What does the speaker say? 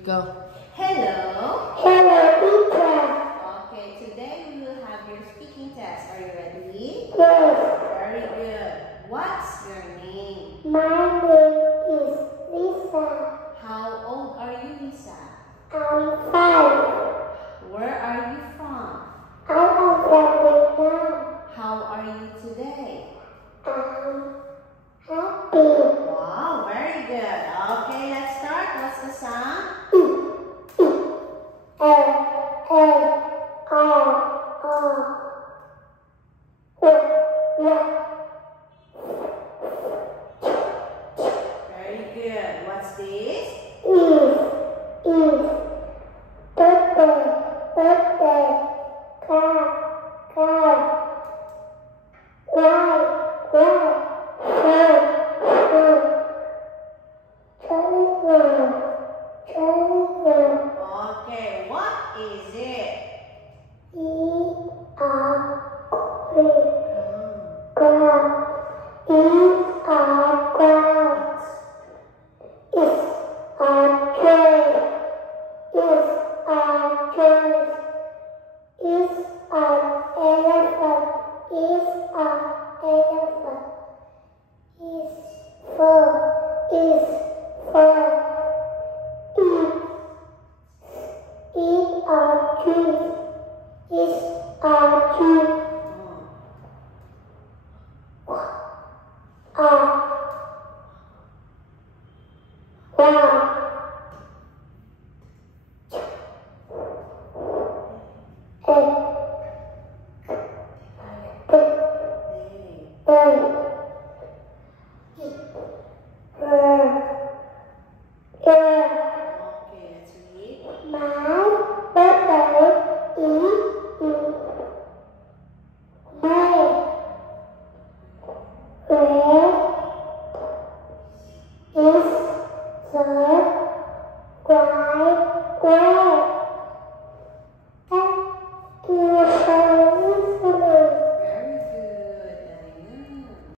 Go. Hello. Hello, teacher. Okay, today we will have your speaking test. Are you ready? Yes, Very good. What's your name? my name is Lisa. How old are you, Lisa? I'm 5. Where are you from? I am from Vietnam. How are you today? I'm happy. Wow, very good. Okay, let's start. What's the sound? Very good. What's this? Is.